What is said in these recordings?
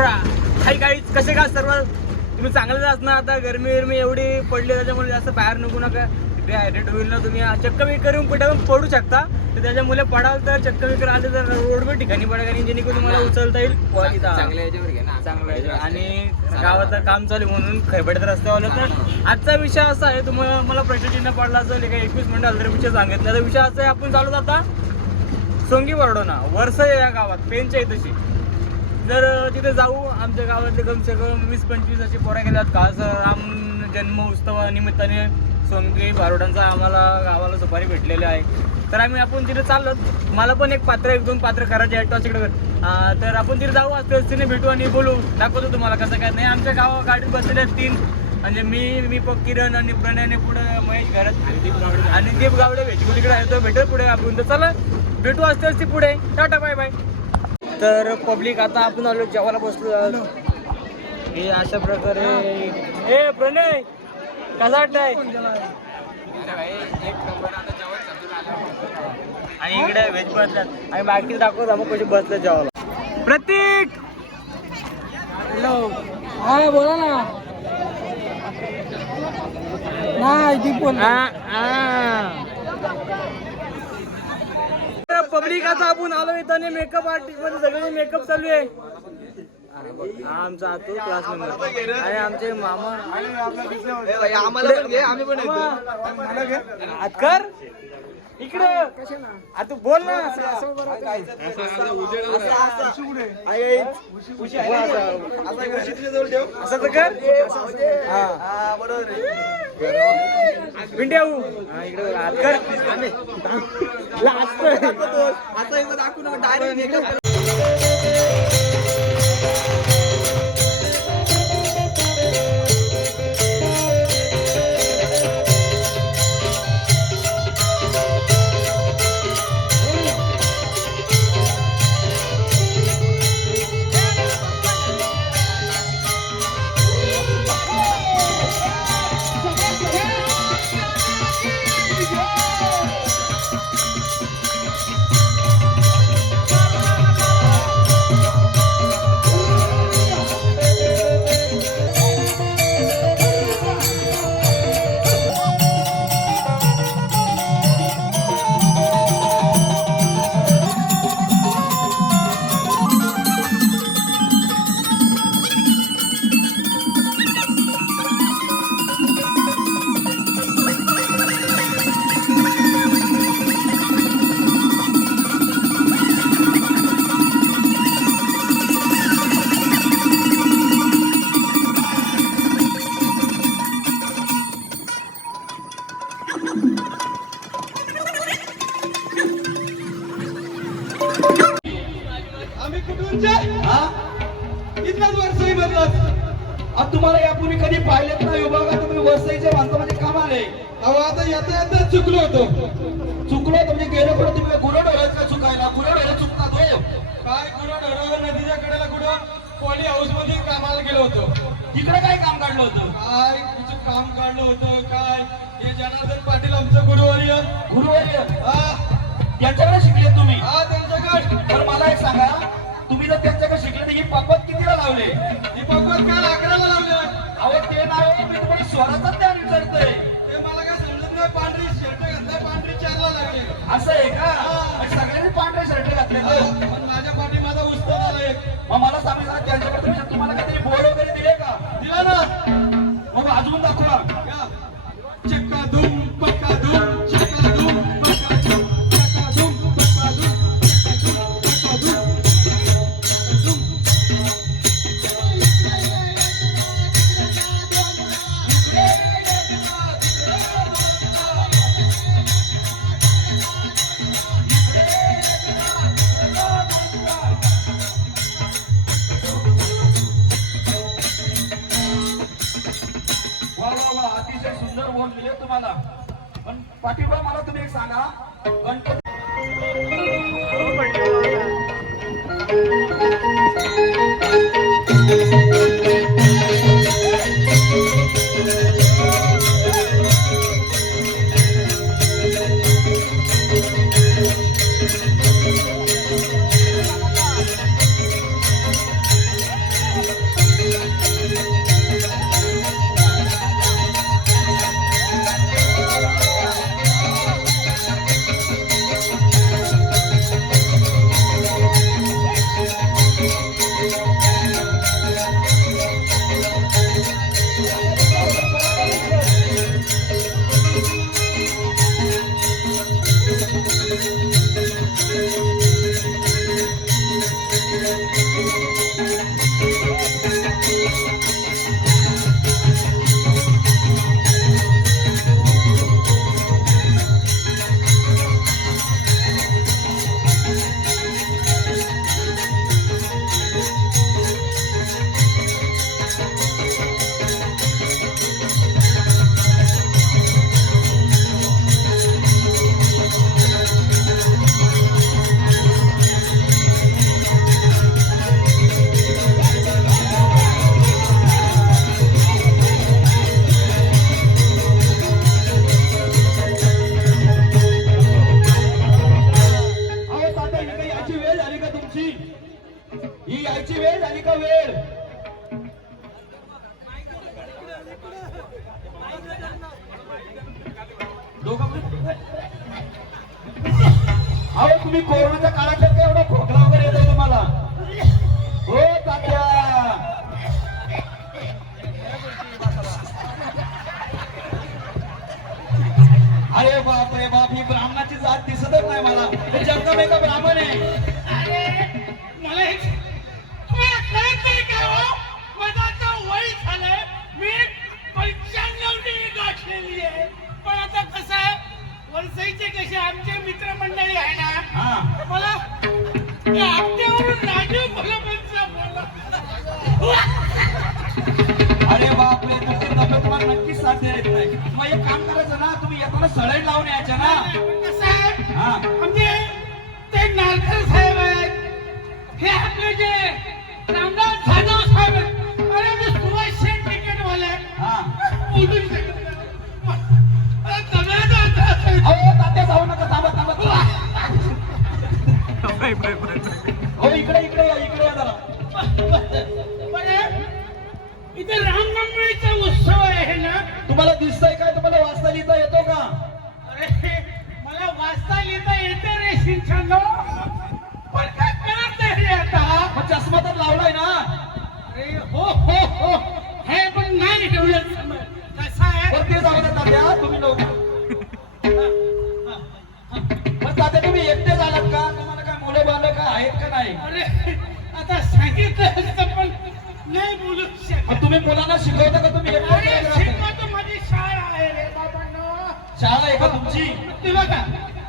तर काही काही कसे का सर्व तुम्ही चांगलेच असणार. आता गरमी एवढी पडली त्याच्यामुळे जास्त बाहेर नको नका. डिहायड्रेट होईल ना, तुम्ही चक्कर बिक्कर येऊन कुठे पण पडू शकता. तर त्याच्यामुळे पडाल तर चक्कर बिक्कर आले तर रोडवर ठिकाणी पडा, कारण जेणेकरून तुम्हाला उचलता येईल. चांगलं आणि गावाचं काम चालू म्हणून खैबड्यात रस्त्यावर. तर आजचा विषय असा आहे, तुम्हाला मला प्रश्नचिन्ह पडला असेल का 21 मिनिटं आलं तरी विषय सांगितलं. तर विषय असा आहे, आपण चालू आता सोंगी वरडोना वरसई या गावात पेनच्या इथेशी. जर तिथे जाऊ, आमच्या गावातले कमसे कम 20-25 असे पोऱ्या गेल्यात. खास राम जन्म उत्सवानिमित्ताने सोंगी बारोडांचा आम्हाला गावाला सुपारी भेटलेली आहे. तर आपण तिथे चाललो. मला पण एक 1-2 पात्र करायचे आहेत टॉचकडे. तर आपण तिथे जाऊ, तिने भेटू आणि बोलू, दाखवतो तुम्हाला कसं काय. नाही आमच्या गावा गाडीत बसलेले आहेत 3, म्हणजे मी किरण आणि प्रणयने पुढे महेश घरात आणि दीप गावडे भेटू तिकडे आहे. तो भेटेल पुढे आपण. तर चला भेटू असते पुढे. Tata bye bye. तर पब्लिक आता आपण आलो जेवायला बसलो. हे अशा प्रकारे. हे प्रणय कसा वाटतंय? आणि इकडे व्हेज बसल्यात आणि बाकी दाखवत मग कशी बसले जेवायला. प्रतीक हॅलो. हा बोला ना. नाही दीप बोल. पब्लिक आता आपण आलो इथं. मेकअप आर्टिस्ट मध्ये सगळे मेकअप चालू आहे. आमचा आतूर क्लास मेंबर आणि आमचे मामा. आतकर इकडे आता बोल ना. असं तर कर. भिंड्या इकडे आतकर तुम्हाला यापूर्वी कधी पाहिलेत नाही बघा. तुम्ही वसईच्या बांधकामाचे काम आले. आता येता चुकलो होतो म्हणजे गेलो पण तुम्ही गुरंढोरात का चुकायला. गुरंढोरा चुकतात हो. काय गुरंढोरावर नदीच्या कडेला कुठं पॉली हाऊस मध्ये कामाला गेलो होतो. तिकडे काय काम काढलं होतं? काय तुझं काम काढलं होतं काय? हे जनार्दन पाटील आमचं गुरुवर्य त्यांच्याकडे शिकले तुम्ही? हा त्यांच्याकडे. तर मला एक सांगा, तुम्ही जर त्यांच्याकडे शिकले तर ही पद्धत कितीला लावले? ही पद्धत काल 11ला लावले. अहो ते नाही, मी तुम्हाला स्वराचं ज्ञान विचारतोय. ते मला काय समजत नाही. पांढरी शर्ट घातलाय, पांढरी 4ला लागले. असं आहे का? सगळ्यांनी पांढरे शर्ट घातले. पण माझ्या पाठी माझा उस्ताद आला एक. मग मला सांगा, त्यांच्याकडे तुम्हाला काहीतरी बोर्ड वगैरे दिले का? दिला ना. मग अजून दाखवा. चक्का धूम पक्का धूम चक्का धूम पक्का धूम चक्का धूम पक्का धूम चक्का धूम. अतिशय सुंदर बोल दिले तुम्हाला. पण पाठीबळ मला तुम्ही एक सांगा, गणपती यायची वेळ झाली का तुमची? ही यायची वेळ झाली का वेळ? अहो तुम्ही कोरोनाच्या काळात का एवढा खोकला वगैरे येतो तुम्हाला? हो तात्या. अरे बाप रे बाप, ही ब्राह्मणाची जात दिसतच नाही मला. हे जंगम एका ब्राह्मण आहे. अरे मला एक तुम्हाला कळत नाही का हो? माझं आता वय झालंय, मी 95 गाठलेली आहे. पण आता कसं आहे, वरसाईचे कसे आमचे मित्रमंडळी आहे ना, हा मला त्या आपट्यावरून राजीव भलपंचा बोला. अरे बाप रे, तुमची तब्येत मला नक्कीच साथ देत नाही. मग एक काम करायचं ना, तुम्ही येताना सळई लावून यायच्या ना. पण कसं आहे, हा म्हणजे ते नारकर साहेब आहेत, हे आपले जे रामदास जाधव साहेब आहेत, अरे ते सुभाष शेठ क्रिकेटवाले हा. बोलून शकत नाही. अरे दम्याचा आता असेल. अहो तात्या जाऊ नका, थांबा थांबा. हो इकडे इकडे या, इकडे या जरा. बरं, इथे रामनवमीचा उत्सव आहे ना. तुम्हाला दिसतंय काय? तुम्हाला वाचता लिहिता येतो का? अरे मला वाचता लिहिता येते रे शिक्षण, पण काय करत नाही रे आता. मग चष्मा तर लावलाय ना. अरे हो हो हो, हे पण नाही ठेवलं समज. कसं आहे, पण ते जाऊ दे तात्या, तुम्ही लवकर. पण तात्या तुम्ही एकटे झालात का? तुम्हाला काय मुलं बाळ काय आहेत का नाही? अरे आता सांगितलं असतं पण नाही बोलू शकत. मग तुम्ही मुलांना शिकवता का? तुम्ही एकटे अरे काय राहता? शिकवतो, माझी शाळा आहे रे बाबांनो. शाळा आहे का तुमची? ते बघा,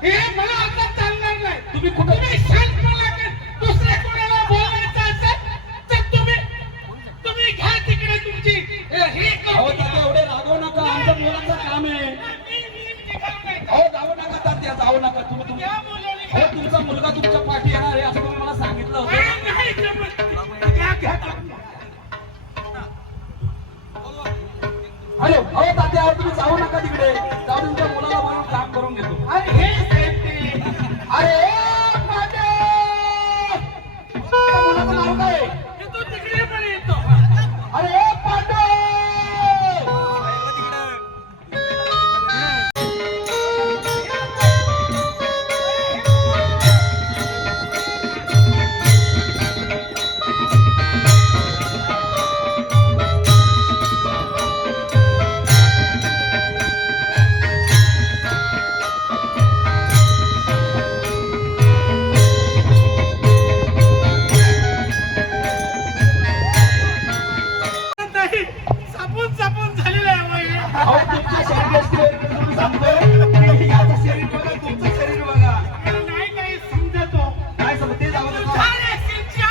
हे मला आता चालणार नाही. तुम्ही कुठं? तुम्ही शांतपणा कर. दुसऱ्या कोणाला बोलायचं असेल तर तुम्ही घ्या तिकडे तुमची हे अहो तात्या एवढे रागवू नका, आमच्या मुलांचं काम आहे. अहो जाऊ नका तात्या, जाऊ नका. तुम्ही हो तुमचा मुलगा तुमच्या पाठी येणार आहे असं तुम्ही मला सांगितलं होतं. हॅलो, अहो तात्या अहो तुम्ही जाऊ नका तिकडे. जाऊ तुमच्या मुलाला म्हणून काम करून घेतो. अरे तात्या! त्या मुलाचं नाव काय आहे? तिकडे पण येतो. अरे पांडे! सापून सापून झालेलं आहे वय. अहो तुमच्या शरीराची तुम्ही सांगतो की याचं शरीर बघा, तुमचं शरीर बघा. मला नाही काही समजतो. काय समज ते जाऊ नका. अरे शिक्षा!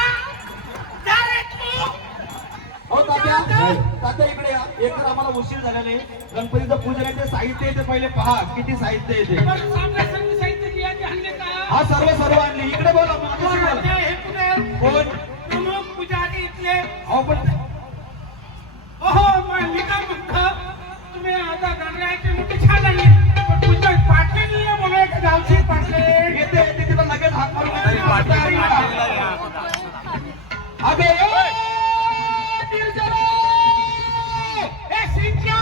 जा रे तू! हो तात्या, तात्या इकडे या. एक तर आम्हाला उशीर झालेला आहे. गणपतीचं पूजन आहे, ते साहित्य येते पहिले पहा किती साहित्य येते. पण सामने संग साहित्याची यादी आणली का? हा सर्व आणली. इकडे बोला माझ्याशी बोला. हे कुठे? कोण? प्रमुख पुजारी इथले. अहो पण ओहो, मग मी काय म्हणतो, तुम्ही आता गणरायाची मोठी छान आली, पण तुमच्या पाटलीला बोलूया का गावची पाटले? येते येते तिला लगेच हात मारून तरी पाटील अबे ए, निर्जला! ए, शिंच्या!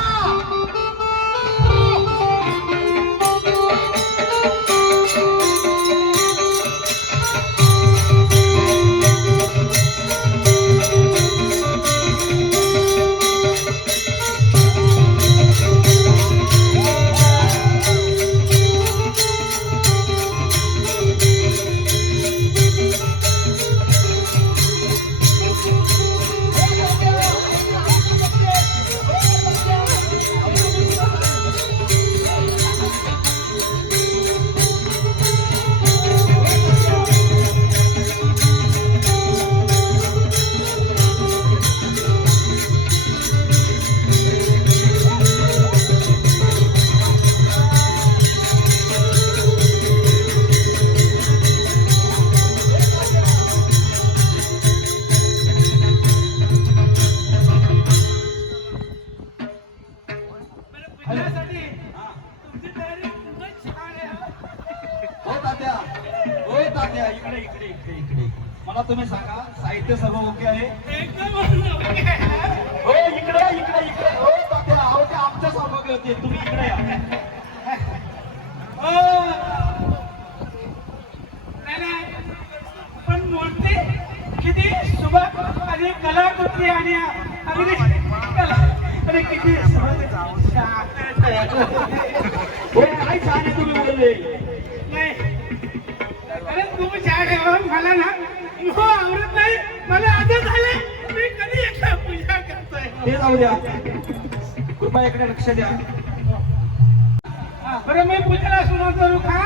इकडे. मला तुम्ही सांगा, साहित्य सर्व ओके आहे? एकदम ओके आहे. हो इकडे हो तात्या, अहो ते आमच्या सौभाग्य होते, तुम्ही इकडे या. हो. नाही, पण मूर्ती किती सुबक आणि कलाकृती आणि अगदी आणि किती हो काय छान आहे तुम्ही बोलले. नाही अरे तुम्ही छान आहे हो. मला ना हो आवडत नाही. मला असं झालं मी कधी एकदा पूजा करतोय. ते जाऊ द्या, कृपया इकडे लक्ष द्या. बरं मी पूजेला सुरुवात करू का?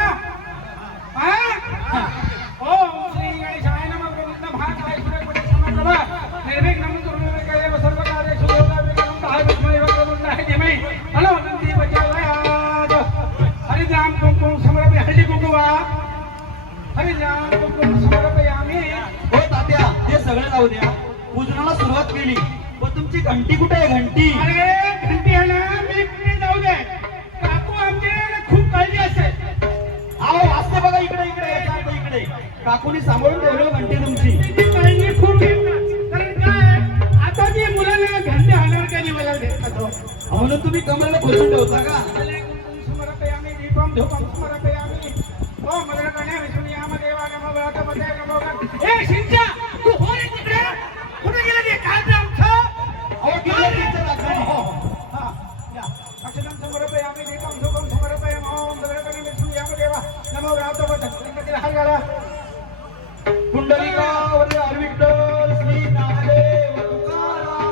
हो श्री गणेशाय नमः. गोविंद भाग आहे सूर्यपती समप्रभा निर्भीक नमः करुणे करे सर्व कार्य शुभयोगा विक्रम दहाय विस्मय वक्रतुंड आहे धीमहि हलो नंदी बजावयाद. हरिनाम कुंकुम समर्पय हळदी कुंकुवा. हरिनाम कुंकुम समर्पयामि. हो तात्या, ते सगळं जाऊ द्या, पूजनाला सुरुवात केली, पण तुमची घंटी कुठे आहे? घंटी अरे घंटी आहे ना, मी पुढे जाऊ दे. काकू आमचे खूप काळजी असेल. अहो असते बघा, इकडे इकडे काकूनी सांभाळून ठेवलं घंटी तुमची. ती काळजी खूप येतात. कारण काय आता जी मुलांना घंटे हलवर कधी मला देतात हो. म्हणून तुम्ही कमरेला खोचून ठेवता का? समर्पयामि दीपम धूपम समर्पयामि. ओ मदरगणे विष्णुयामदेवा नमो व्रतपते नमो गण. ए शिंचा तू हो रे तिकडे. कुठे गेला ते काय आमचं? अहो किती तुमचं दाखवा. हा या अक्षरं समर्पयामि दीपम धूपम समर्पयामि. ओम मदरगणे विष्णुयामदेवा नमो व्रतपते गणपतीला हार घाला. पुंडलिका वरदे हरविठ्ठल श्री ज्ञानदेव तुकाराम.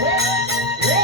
हो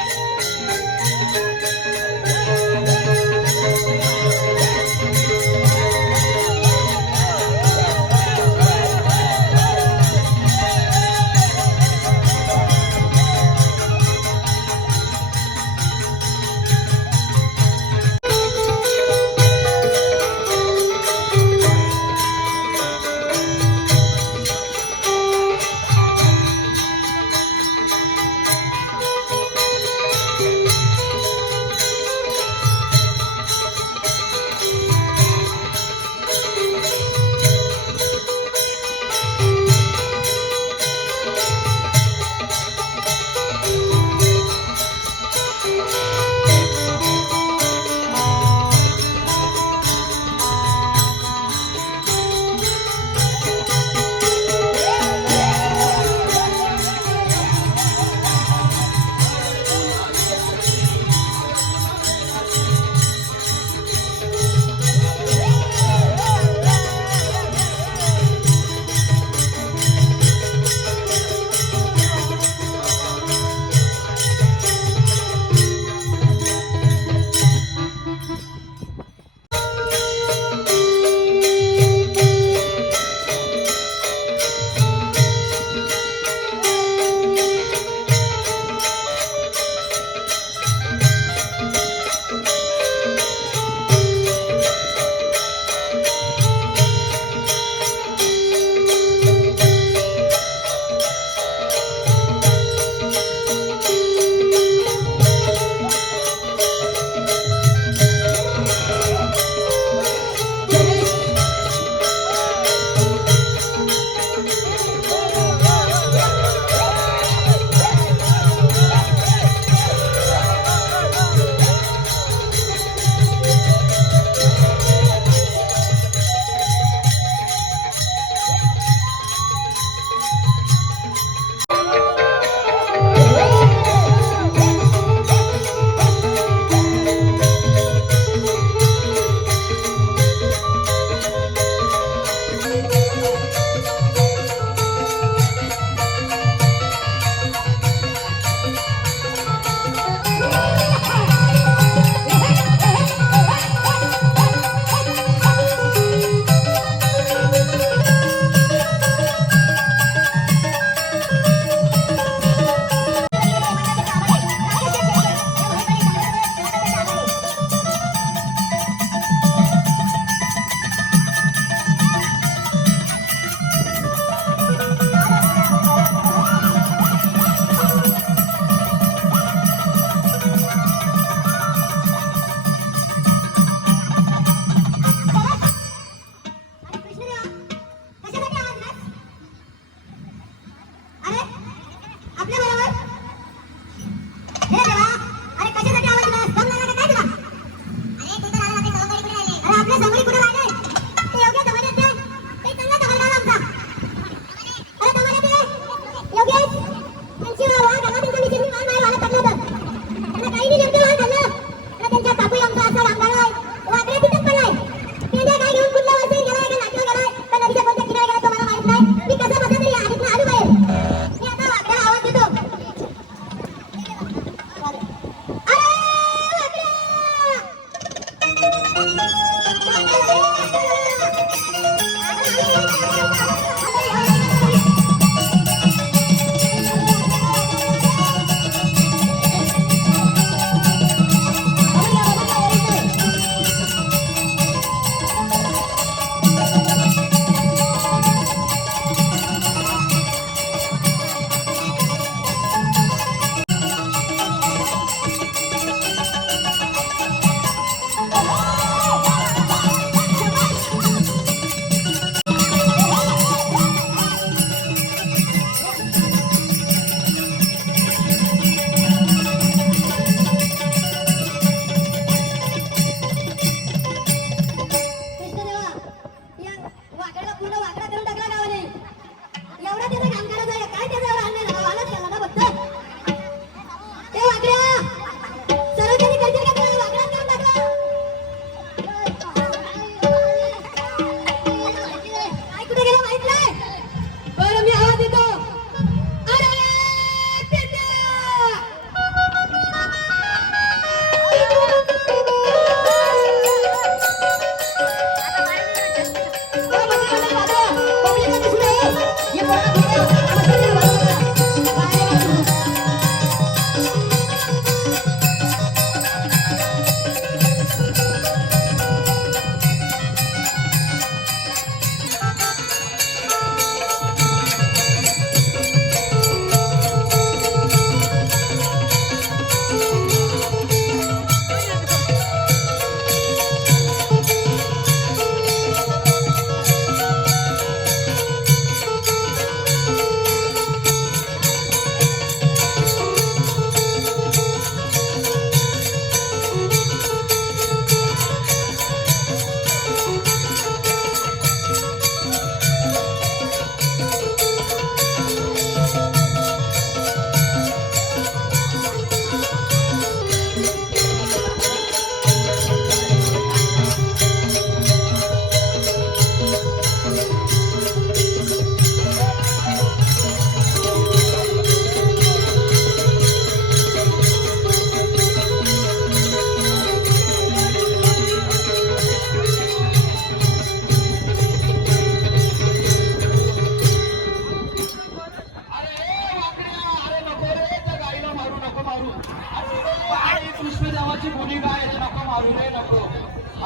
अरे कृष्णदेवाची भूमिका आहे रे, नको मारू रे नको.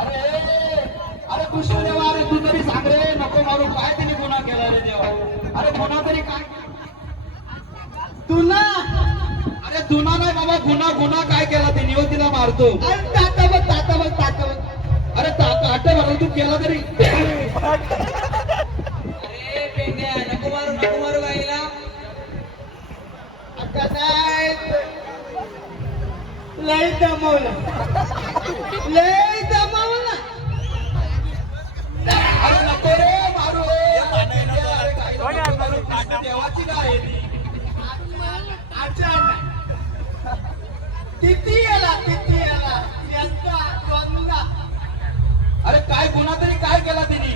अरे अरे कृष्णदेवा, अरे तू तरी सांग रे, नको मारू. काय तिने गुन्हा केला रे देवा? अरे गुन्हा तरी काय? तुला अरे गुन्हा नाही बाबा, गुन्हा गुन्हा काय केला तिने? हो तिला मारतो. ताता बघ ताता बघ ताता बघ. अरे काट भरला तू केला तरी. अरे पेंड्या, नको मारू बाईला. आता नाही लय दमवलं अरे नको रे मारू रे. अरे काय नको, देवाची काय आहे ती? किती याला यांचा द्वंद्व. अरे काय गुन्हा तरी काय केला तिने?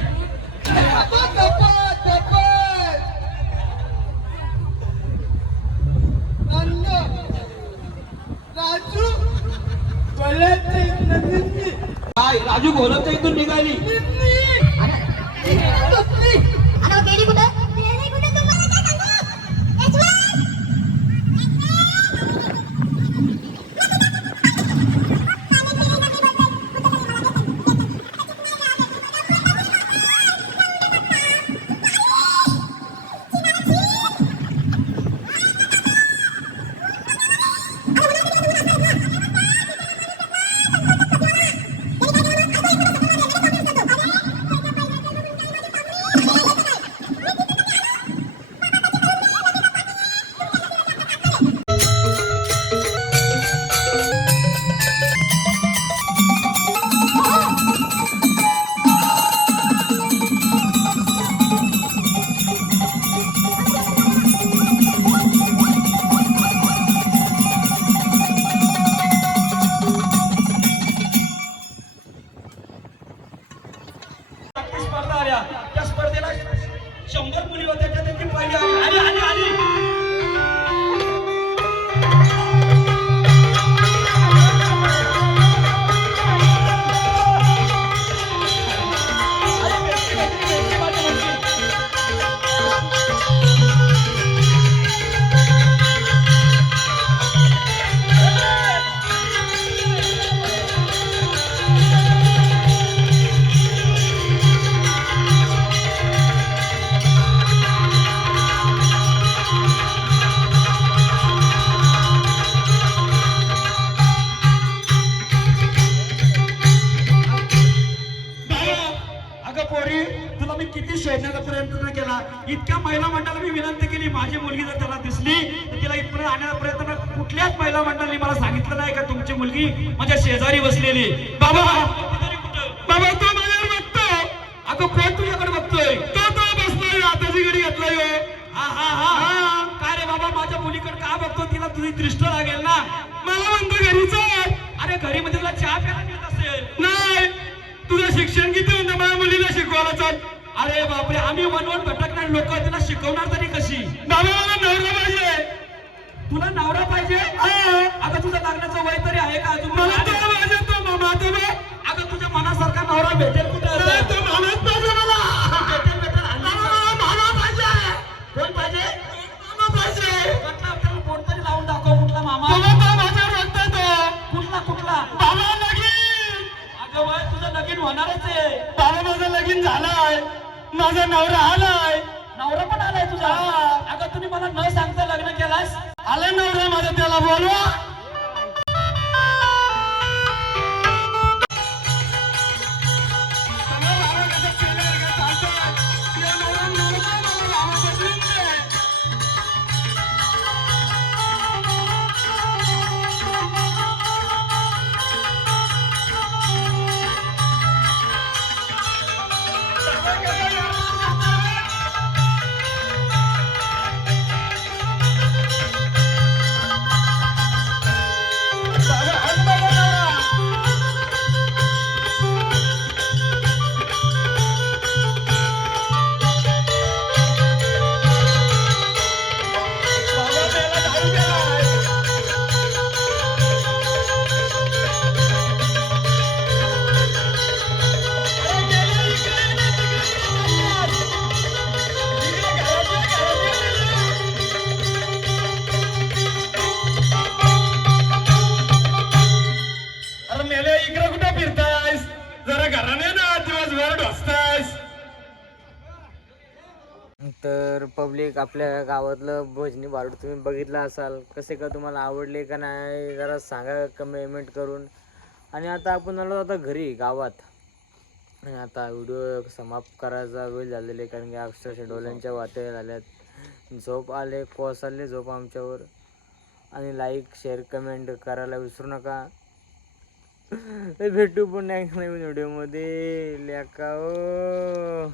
राजू बोलायचं नंदिनी काय राजू घोलपच्या इथून निघाली? स्पर्धा आल्या, त्या स्पर्धेला 100 मुली होत्या, त्याच्यात ती पहिली आली. आली पोरी, तुला मी किती शोधण्याचा प्रयत्न केला. इतक्या महिला मंडळाला मी विनंती केली, माझी मुलगी जर त्याला दिसली तर तिला इथपर्यंत आणण्याचा प्रयत्न. कुठल्याच महिला मंडळाने मला सांगितलं नाही का तुमची मुलगी माझ्या शेजारी बसलेली. बाबा बाबा तो माझ्यावर बघतो. अगं कोण तुझ्याकडे बघतोय? तो बसतोय, आताची घडी घेतलाय. हा काय रे बाबा, माझ्या मुलीकडे का बघतो? तिला तुझी दृष्ट लागेल ना. मला म्हणतो घरीच. अरे घरी मध्ये तुला चहा प्यायला मिळत असेल. नाही, तुझं शिक्षण किती होतं? माझ्या मुलीला शिकवायला चाल. अरे बापरे, आम्ही वनवन भटकणार लोक, तिला शिकवणार तरी कशी? बाबा मला नवरा पाहिजे. तुला नवरा पाहिजे? अगं तुझं लग्नाचं वय तरी आहे का अजून? तो मामा तो बघ. अगं तुझ्या मनासारखा नवरा भेटेल कुठे? तो मामाच पाहिजे मला. भेटेल मामा पाहिजे. कोण पाहिजे? मामा पाहिजे. त्याला कोण तरी लावून दाखव. कुठला मामा? कुठला बाबा? लगीन. अगं वय तुझं लगीन होणारच आहे. बाबा माझं लगीन झालंय, माझा नवरा आलाय. नवरा पण आलाय तुझा? अगं तुम्ही मला न सांगता लग्न केलास? आलाय नवरा माझा, त्याला बोलवा. तर पब्लिक आपल्या गावातलं भजनी बारूड तुम्ही बघितलं असाल, कसे का तुम्हाला आवडले का नाही जरा सांगा कमेंट करून. आणि आता आपण आलो आता घरी गावात, आणि आता व्हिडिओ समाप्त करायचा वेळ झालेला आहे, कारण की अक्षरशः डोळ्यांच्या वाटे झाल्यात, झोप आले, कोसळले झोप आमच्यावर. आणि लाईक शेअर कमेंट करायला विसरू नका. भेटू पुन्हा एक नवीन व्हिडिओमध्ये. लेका ओ.